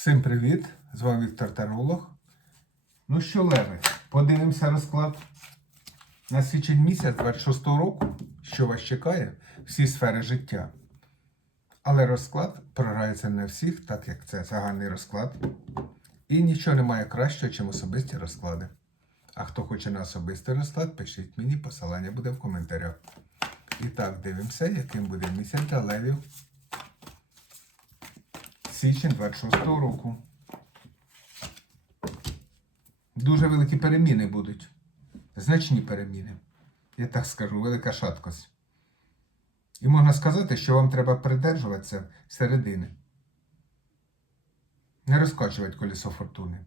Всім привіт! З вами Віктор Таролог. Ну що, Леви, подивимося розклад на січень місяць 26 року, що вас чекає, всі сфери життя. Але розклад програється не всіх, так як це загальний розклад. І нічого немає кращого, ніж особисті розклади. А хто хоче на особистий розклад, пишіть мені, посилання буде в коментарях. І так, дивимося, яким буде місяць для левів січень 26-го року. Дуже великі переміни будуть. Значні переміни. Я так скажу, велика шаткость. І можна сказати, що вам треба придержуватися середини. Не розкачувати колесо фортуни.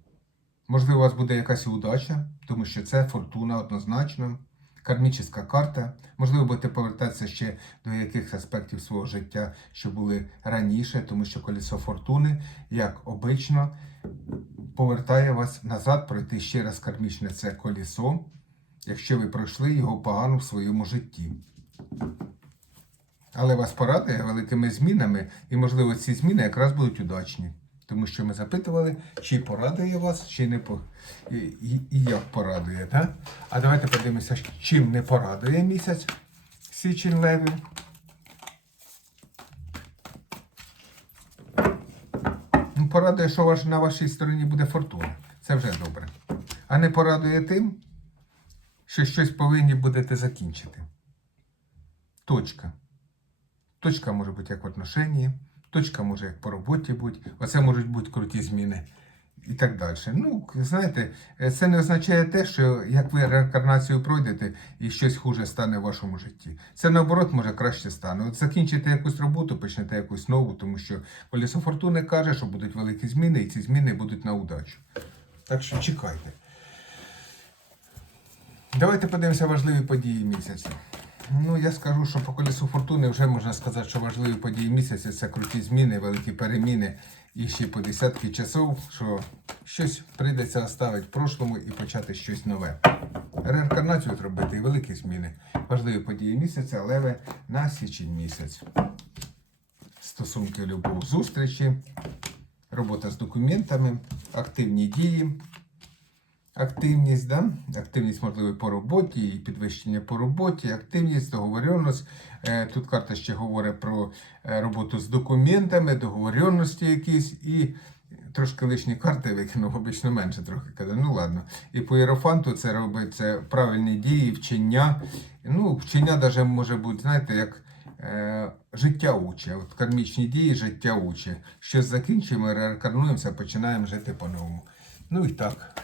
Можливо, у вас буде якась удача, тому що це фортуна однозначно, кармічна карта. Можливо, будете повертатися ще до яких аспектів свого життя, що були раніше, тому що колесо фортуни, як обично, повертає вас назад пройти ще раз кармічне це колесо, якщо ви пройшли його погано в своєму житті. Але вас порадує великими змінами, і, можливо, ці зміни якраз будуть удачні. Тому що ми запитували, чи порадує вас, чи не по... і, і, як порадує. Так? А давайте подивимося, чим не порадує місяць січень левів. Ну, Порадує, що ваш, на вашій стороні буде фортуна. Це вже добре. А не порадує тим, що щось повинні будете закінчити. Точка. Точка може бути як в отношенні, точка може як по роботі бути, оце можуть бути круті зміни і так далі. Ну, знаєте, це не означає те, що як ви реінкарнацію пройдете і щось хуже стане в вашому житті. Це наоборот може краще стане. От закінчите якусь роботу, почнете якусь нову, тому що колесо фортуни каже, що будуть великі зміни, і ці зміни будуть на удачу. Так що чекайте. Давайте подивимося важливі події місяця. Ну, я скажу, що по колесу фортуни вже можна сказати, що важливі події місяця це круті зміни, великі переміни і ще по десятки часов, що щось прийдеться оставити в прошлому і почати щось нове. Реінкарнацію зробити і великі зміни. Важливі події місяця, леве на січень місяць. Стосунки любов зустрічі, робота з документами, активні дії. Активність, да? активність можливо по роботі, і підвищення по роботі, активність, договоренність. Е, Тут карта ще говорить про е, роботу з документами, договоренності якісь і трошки лишні карти викинув, обично менше трохи казав. Ну ладно. І по іерофанту це робиться правильні дії, вчення. Ну, вчення навіть може бути, знаєте, як е, життя уче. От кармічні дії, життя уче. Щось закінчуємо, реінкарнуємося, починаємо жити по-новому. Ну і так.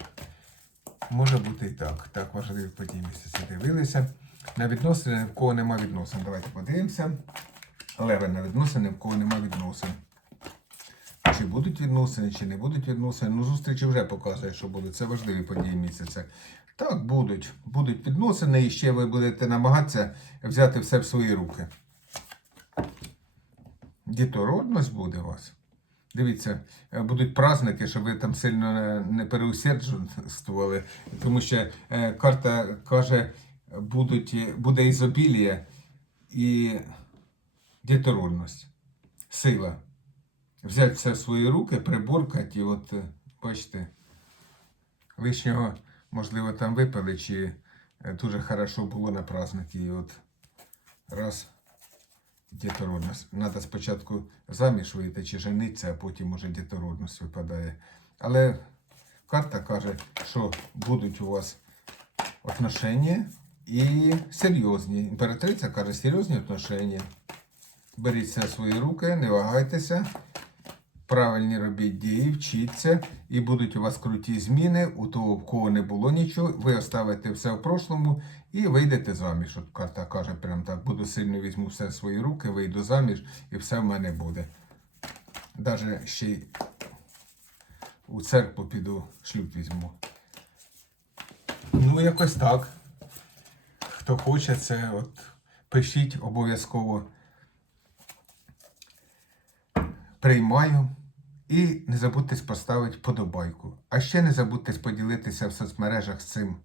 Може бути і так. Так важливі події місяці дивилися. На відносини, в кого нема відносин. Давайте подивимося. Леве на відносини, в кого нема відносин. Чи будуть відносини, чи не будуть відносини. Ну, зустрічі вже показує, що будуть. Це важливі події місяця. Так, будуть. Будуть відносини, і ще ви будете намагатися взяти все в свої руки. Дітородність буде у вас. Дивіться, е, будуть праздники, щоб ви там сильно не- переусердствували, тому що е, карта каже, будуть, буде ізобілія і дітородність, сила. Взяти все в свої руки, приборкати, і от, е, бачите, лишнього, можливо, там випили, чи е, дуже хорошо було на праздники. І от раз дітородність. Треба спочатку заміж вийти чи жениться, а потім уже дітородність випадає. Але карта каже, що будуть у вас отношення і серйозні. Імператриця каже, серйозні отношення. Беріть все свої руки, не вагайтеся. Правильні робіть дії, вчіться, і будуть у вас круті зміни. У того, в кого не було нічого, ви оставите все в прошлому і вийдете заміж. От карта каже, прям так, буду сильно візьму все в свої руки, вийду заміж і все в мене буде. Даже ще й у церкву піду, шлюб візьму. Ну, якось так. Хто хоче, це от пишіть обов'язково. Приймаю. І не забудьте поставити подобайку. А ще не забудьте поділитися в соцмережах з цим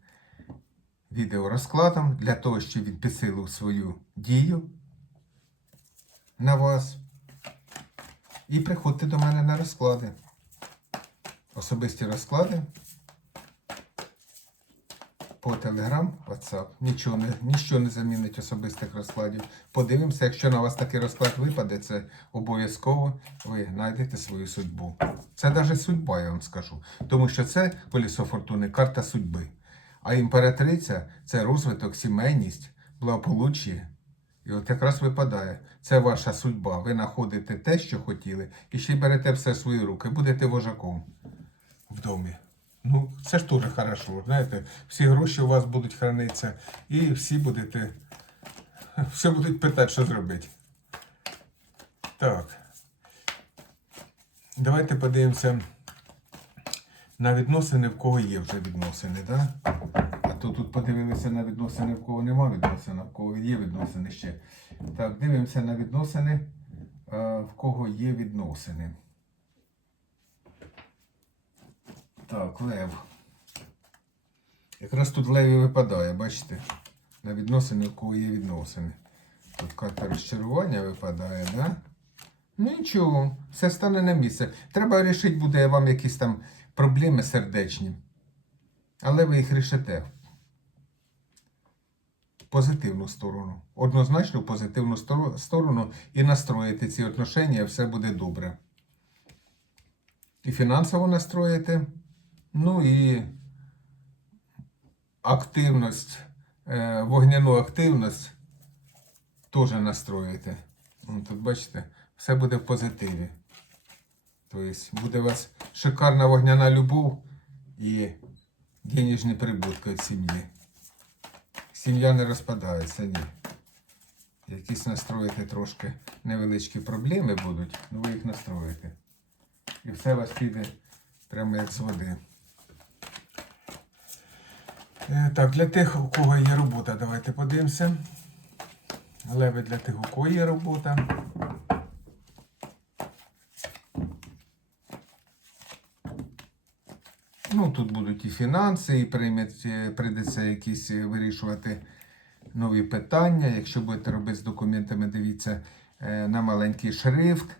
відеорозкладом для того, щоб він підсилив свою дію на вас. І приходьте до мене на розклади. особисті розклади по Telegram, WhatsApp. Нічого не, нічого не замінить особистих розкладів. Подивимося, якщо на вас такий розклад випаде, це обов'язково ви знайдете свою судьбу. Це навіть судьба, я вам скажу. Тому що це колесо фортуни, карта судьби. А імператриця це розвиток, сімейність, благополуччя. І от якраз випадає, це ваша судьба. Ви знаходите те, що хотіли, і ще й берете все в свої руки, будете вожаком в домі. Ну, це ж теж хорошо. Знаєте, всі гроші у вас будуть хранитися, і всі будете. Все будуть питати, що зробити. Так. Давайте подивимося на відносини, в кого є вже відносини, да? А то тут подивилися на відносини, в кого нема відносин, а в кого є відносини ще. Так, дивимося на відносини, в кого є відносини. Так, лев. Якраз тут в леві випадає, бачите? На відносини, в кого є відносини. Тут карта розчарування випадає, да? Ну нічого, все стане на місце. Треба вирішити буде вам якісь там проблеми сердечні. Але ви їх рішите. Позитивну сторону. Однозначно в позитивну сторону і настроїте ці отношення, все буде добре. І фінансово настроїте, ну і активність, е, вогняну активність теж настроїте. Ну, Тут бачите, все буде в позитиві. Тобто буде у вас шикарна вогняна любов і денежні прибутки від сім'ї. Сім'я не розпадається, ні. Якісь настроїте трошки невеличкі проблеми будуть, ну ви їх настроїте. І все у вас піде прямо як з води. Е, Так, для тих, у кого є робота, давайте подивимося. Леви для тих, у кого є робота. Ну, тут будуть і фінанси, і прийметься- прийдеться якісь е, вирішувати нові питання. Якщо будете робити з документами, дивіться е, на маленький шрифт.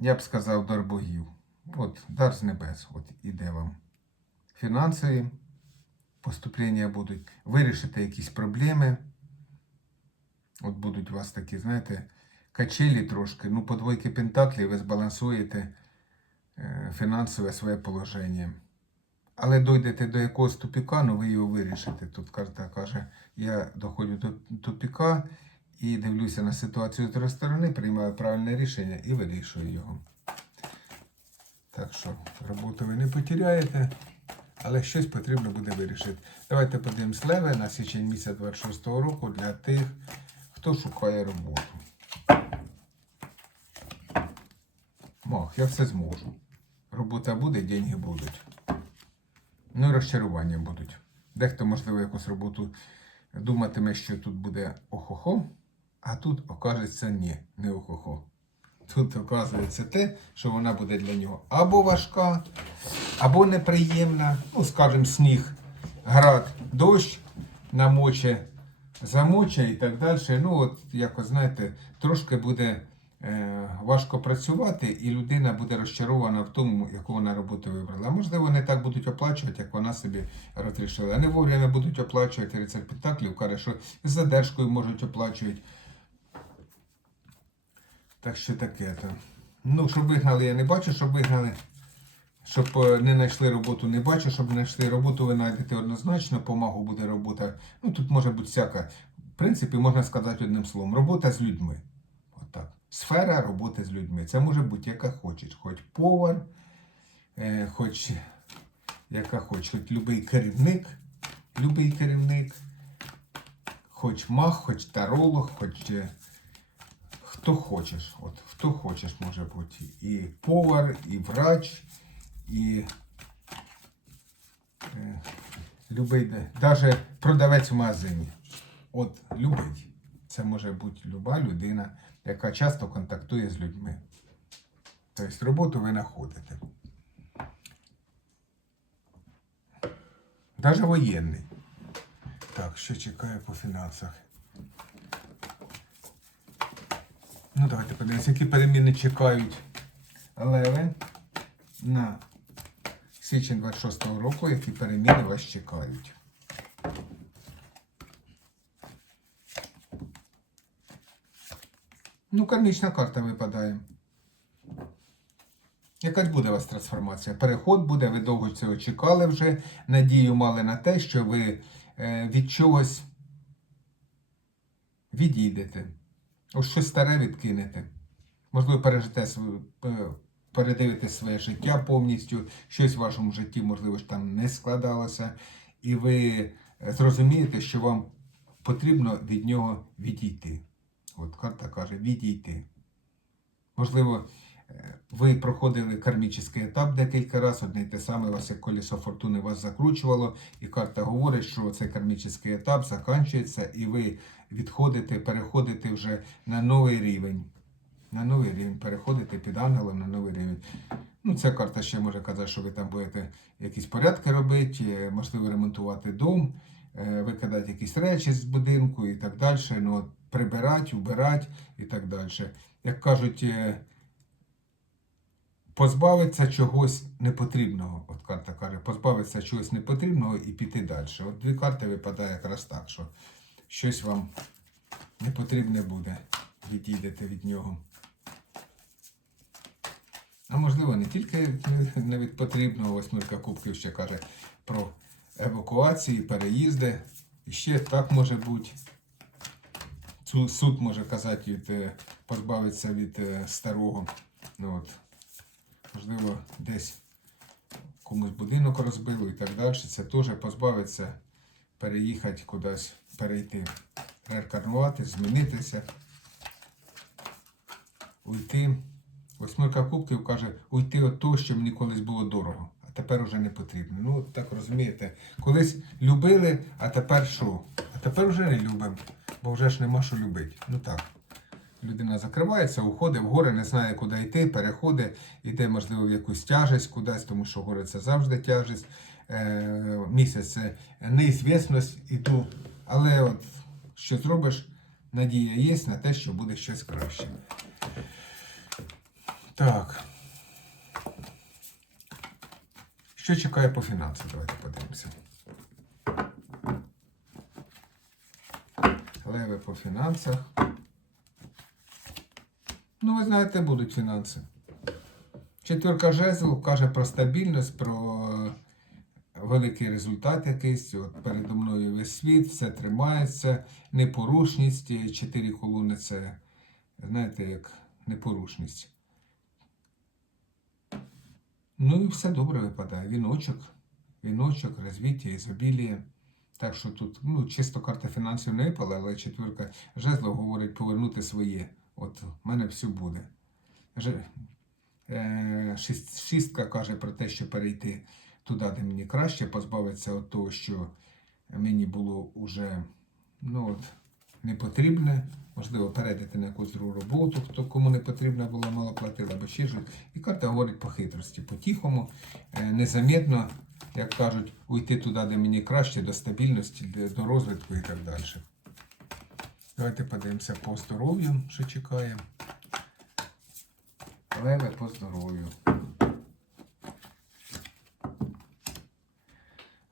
Я б сказав дар богів. От, дар з небес. От іде вам. Фінансові поступлення будуть. Вирішите якісь проблеми. От будуть у вас такі, знаєте, качелі трошки. Ну, по двойки пентаклів ви збалансуєте е, фінансове своє положення. Але дойдете до якогось тупіка, ну ви його вирішите. Тут карта каже, я доходжу до тупіка і дивлюся на ситуацію з другої сторони, приймаю правильне рішення і вирішую його. Так що роботу ви не потеряєте, але щось потрібно буде вирішити. Давайте подивимось леве на січень місяць 26 року для тих, хто шукає роботу. Мах, я все зможу. Робота буде, деньги будуть. Ну і розчарування будуть. Дехто, можливо, якусь роботу думатиме, що тут буде охохо, а тут окажеться ні, не охохо. Тут оказується те, що вона буде для нього або важка, або неприємна. Ну, скажімо, сніг, град, дощ намоче, замоче і так далі. Ну, от якось, знаєте, трошки буде е, важко працювати, і людина буде розчарована в тому, яку вона роботу вибрала. Можливо, не так будуть оплачувати, як вона собі розрішила. А не вовремя будуть оплачувати рицар Пентаклів, каже, що з задержкою можуть оплачувати. Так що таке то. Ну, щоб вигнали, я не бачу, щоб вигнали. Щоб е, не знайшли роботу, не бачу, щоб знайшли роботу, ви знайдете однозначно, помагу буде робота. Ну тут може бути всяка. В принципі, можна сказати одним словом, робота з людьми. Отак. Сфера роботи з людьми. Це може бути яка хочеш. Хоч повар, е, хоч яка хоч, хоч любий керівник, любий керівник, хоч мах, хоч таролог, хоч. Хто хочеш, от хто хочеш може бути. І повар, і врач, і е, любий, даже продавець в магазині. От любий. Це може бути люба людина, яка часто контактує з людьми. Тобто роботу ви знаходите. Даже воєнний. Так, що чекає по фінансах? Ну, давайте подивимося, які переміни чекають леви на січень 26-го року, які переміни вас чекають. Ну, кармічна карта випадає. Якась буде у вас трансформація. Переход буде, ви довго цього чекали вже. Надію мали на те, що ви е, від чогось відійдете. Ось щось старе відкинете. Можливо, пережите передивите своє життя повністю, щось в вашому житті, можливо, там не складалося, і ви е, зрозумієте, що вам потрібно від нього відійти. От карта каже, відійти. Можливо, е, ви проходили кармічний етап декілька разів, одне й те саме, вас як колесо фортуни вас закручувало, і карта говорить, що цей кармічний етап закінчується, і ви відходите, переходите вже на новий рівень. На новий рівень, переходите під ангелом на новий рівень. Ну, ця карта ще може казати, що ви там будете якісь порядки робити, е, можливо, ремонтувати дом, е, викидати якісь речі з будинку і так далі. Ну, прибирати, убирати і так далі. Як кажуть, е, позбавитися чогось непотрібного. От карта каже, позбавитися чогось непотрібного і піти далі. От дві карти випадає якраз так, що щось вам непотрібне буде. Відійдете від нього. А можливо, не тільки не від потрібного, восьмірка кубків ще каже про евакуації, переїзди. І ще так може бути. Суд може казати, від, е, позбавитися від е, старого. Ну, от, можливо, десь комусь будинок розбило і так далі. Це теж позбавитися, переїхати кудись, перейти, реінкарнувати, змінитися, уйти. Восьмерка кубків каже, уйти від того, що мені колись було дорого, а тепер уже не потрібно. Ну, так розумієте, колись любили, а тепер що? А тепер вже не любимо, бо вже ж нема що любити. Ну так. Людина закривається, уходить в гори, не знає, куди йти, переходить, йде, можливо, в якусь тяжесть кудись, тому що гори це завжди тяжесть. Е, місяць неізвісність, іду. Але от що зробиш, надія є на те, що буде щось краще. Так. Що чекає по фінансах? Давайте подивимося. Леви по фінансах. Ну, ви знаєте, будуть фінанси. Четвірка жезлів каже про стабільність, про великий результат якийсь. От передо мною весь світ, все тримається, непорушність. І Чотири колони це, знаєте, як непорушність. Ну і все добре випадає. Віночок, віночок, розвиття, ізобілія. Так що тут, ну, чисто карта фінансів не випала, але четвірка жезлов говорить повернути своє. От в мене все буде. Е, шістка каже про те, що перейти туди, де мені краще, позбавитися від того, що мені було уже ну, от, не потрібне. Можливо, перейдете на якусь другу роботу, хто кому не потрібно було, мало платили, або ще щось. І карта говорить по хитрості, по-тихому, е, незамітно, як кажуть, уйти туди, де мені краще, до стабільності, до розвитку і так далі. Давайте подивимося по здоров'ю, що чекає. Леве по здоров'ю.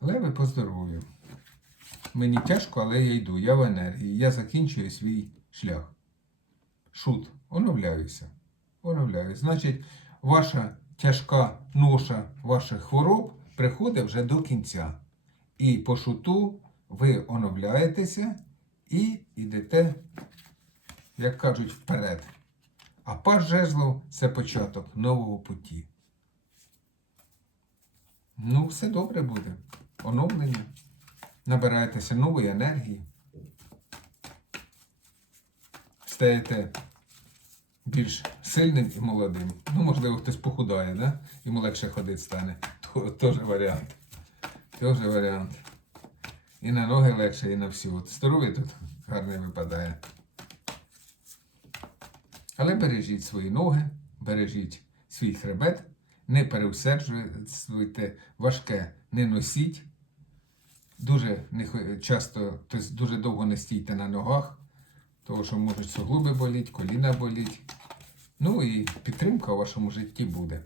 Леве по здоров'ю. Мені тяжко, але я йду. Я в енергії. Я закінчую свій шлях. Шут. Оновляюся. Оновляюся. Значить, ваша тяжка ноша ваших хвороб приходить вже до кінця. І по шуту ви оновляєтеся і йдете, як кажуть, вперед. А паж жезлов це початок нового путі. Ну, все добре буде. Оновлення. Набираєтеся нової енергії. Стаєте більш сильним і молодим. Ну, можливо, хтось похудає, да? Йому легше ходити стане. Теж варіант. Теж варіант. І на ноги легше, і на всю. От здоров'я тут гарне випадає. Але бережіть свої ноги, бережіть свій хребет, не переусерджуйте, важке не носіть. Дуже не, часто, тобто дуже довго не стійте на ногах, тому що можуть суглуби боліть, коліна боліть. Ну і підтримка у вашому житті буде.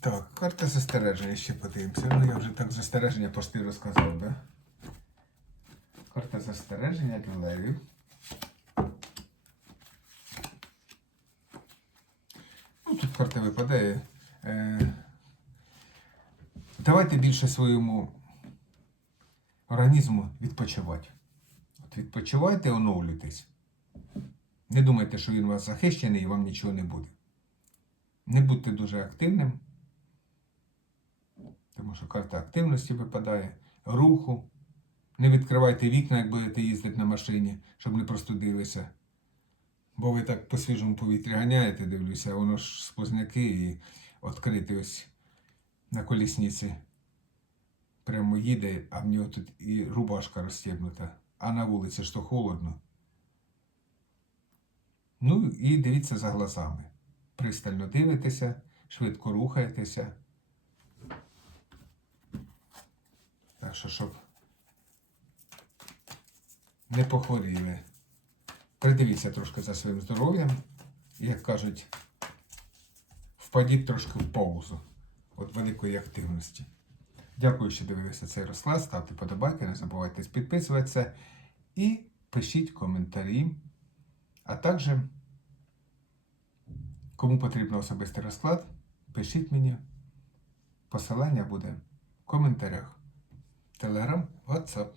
Так, карта застереження ще подивимося. Ну я вже так застереження пошти розказав, да? Карта застереження для левів. Тут карта випадає. Е, давайте більше своєму організму відпочивати. От відпочивайте, оновлюйтесь. Не думайте, що він вас захищений і вам нічого не буде. Не будьте дуже активним, тому що карта активності випадає, руху. Не відкривайте вікна, як будете їздити на машині, щоб не простудилися. Бо ви так по свіжому повітрі ганяєте, дивлюся, воно ж сквозняки і відкрите ось на колісниці. Прямо їде, а в нього тут і рубашка розстібнута, а на вулиці ж то холодно. Ну і дивіться за глазами. Пристально дивитеся, швидко рухаєтеся. Так що, щоб не похворіли. Придивіться трошки за своїм здоров'ям. Як кажуть, впадіть трошки в паузу від великої активності. Дякую, що дивилися цей розклад. Ставте подобайки, не забувайте підписуватися і пишіть коментарі. А також, кому потрібен особистий розклад, пишіть мені. Посилання буде в коментарях. Телеграм, WhatsApp.